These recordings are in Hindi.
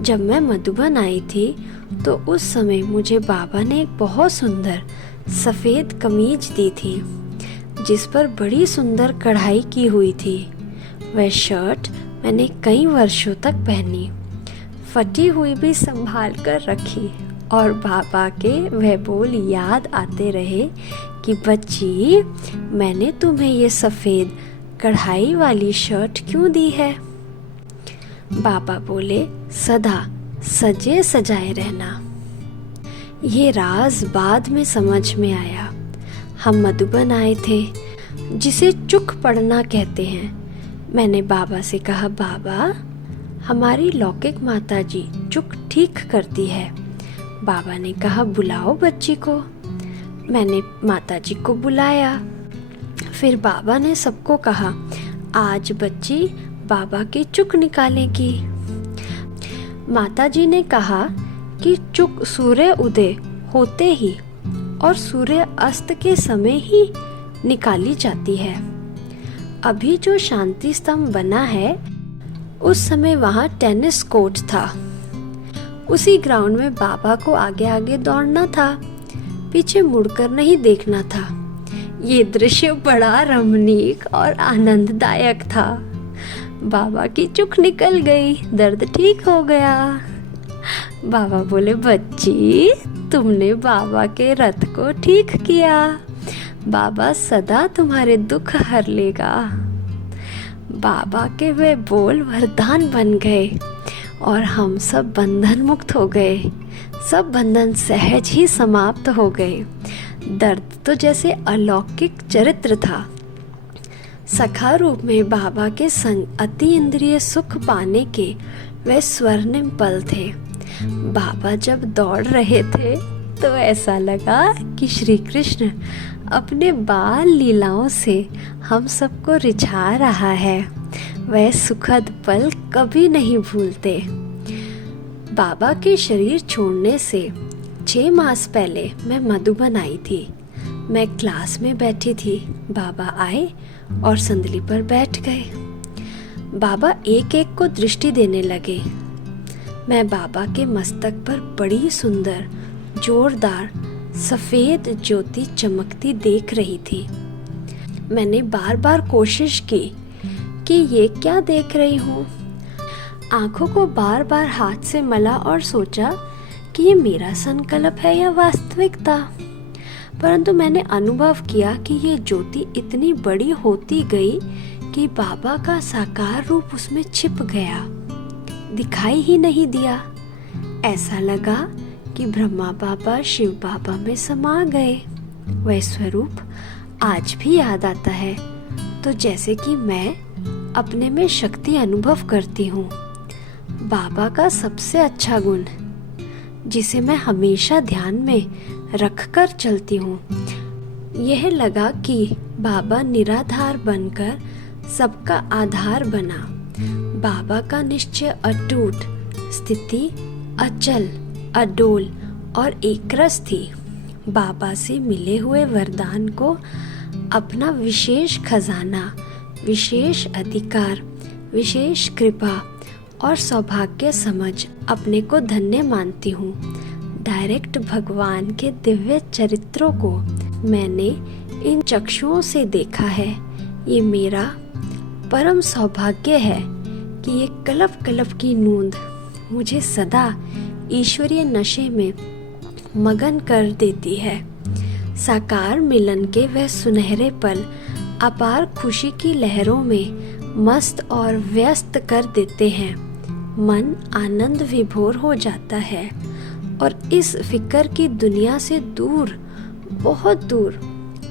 जब मैं मधुबन आई थी तो उस समय मुझे बाबा ने एक बहुत सुंदर सफ़ेद कमीज दी थी जिस पर बड़ी सुंदर कढ़ाई की हुई थी। वह शर्ट मैंने कई वर्षों तक पहनी, फटी हुई भी संभाल कर रखी और बाबा के वह बोल याद आते रहे कि बच्ची, मैंने तुम्हें ये सफ़ेद कढ़ाई वाली शर्ट क्यों दी है। बाबा बोले, सदा सजे सजाए रहना। ये राज बाद में समझ में आया। हम मधुबन आए थे, जिसे चुक पड़ना कहते हैं। मैंने बाबा से कहा, बाबा, हमारी लौकिक माता जी चुक ठीक करती है। बाबा ने कहा, बुलाओ बच्ची को। मैंने माता जी को बुलाया। फिर बाबा ने सबको कहा, आज बच्ची बाबा की चुक निकालेगी। माता जी ने कहा कि चुक सूर्य उदय होते ही और सूर्य अस्त के समय ही निकाली जाती है। अभी जो शांति स्तंभ बना है, उस समय वहाँ टेनिस कोर्ट था। उसी ग्राउंड में बाबा को आगे आगे दौड़ना था, पीछे मुड़कर नहीं देखना था। ये दृश्य बड़ा रमणीक और आनंददायक था। बाबा की चुक निकल गई, दर्द ठीक हो गया। बाबा बोले, बच्ची, तुमने बाबा के रथ को ठीक किया। बाबा सदा तुम्हारे दुख हर लेगा। बाबा के वे बोल वरदान बन गए और हम सब बंधन मुक्त हो गए। सब बंधन सहज ही समाप्त हो गए। दर्द तो जैसे अलौकिक चरित्र था। सखा रूप में बाबा के संग अति इंद्रिय सुख पाने के वे स्वर्णिम पल थे। बाबा जब दौड़ रहे थे तो ऐसा लगा कि श्री कृष्ण अपने बाल लीलाओं से हम सबको रिझा रहा है। वह सुखद पल कभी नहीं भूलते। बाबा के शरीर छोड़ने से 6 मास पहले मैं मधुबन आई थी। मैं क्लास में बैठी थी। बाबा आए और संदली पर बैठ गए। बाबा एक एक को दृष्टि देने लगे। मैं बाबा के मस्तक पर बड़ी सुंदर जोरदार सफ़ेद ज्योति चमकती देख रही थी। मैंने बार बार कोशिश की कि ये क्या देख रही हूँ। आंखों को बार बार हाथ से मला और सोचा कि ये मेरा संकल्प है या वास्तविकता। परंतु मैंने अनुभव किया कि ये ज्योति इतनी बड़ी होती गई कि बाबा का साकार रूप उसमें छिप गया, दिखाई ही नहीं दिया। ऐसा लगा कि ब्रह्मा बाबा शिव बाबा में समा गए। वह स्वरूप आज भी याद आता है, तो जैसे कि मैं अपने में शक्ति अनुभव करती हूँ। बाबा का सबसे अच्छा गुण, जिसे मैं हमेशा ध्यान में रखकर चलती हूँ, यह लगा कि बाबा निराधार बनकर सबका आधार बना। बाबा का निश्चय अटूट, स्थिति अचल, अडोल और एकरस थी। बाबा से मिले हुए वरदान को अपना विशेष खजाना, विशेष अधिकार, विशेश कृपा और सौभाग्य समझ अपने को धन्य मानती हूँ। डायरेक्ट भगवान के दिव्य चरित्रों को मैंने इन चक्षुओं से देखा है। ये मेरा परम सौभाग्य है कि ये कलप कलप की नूंद मुझे सदा ईश्वरीय नशे में मगन कर देती है। साकार मिलन के वह सुनहरे पल अपार खुशी की लहरों में मस्त और व्यस्त कर देते हैं। मन आनंद विभोर हो जाता है और इस फिक्र की दुनिया से दूर, बहुत दूर,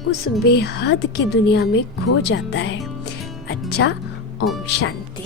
उस बेहद की दुनिया में खो जाता है। अच्छा, ओम शांति।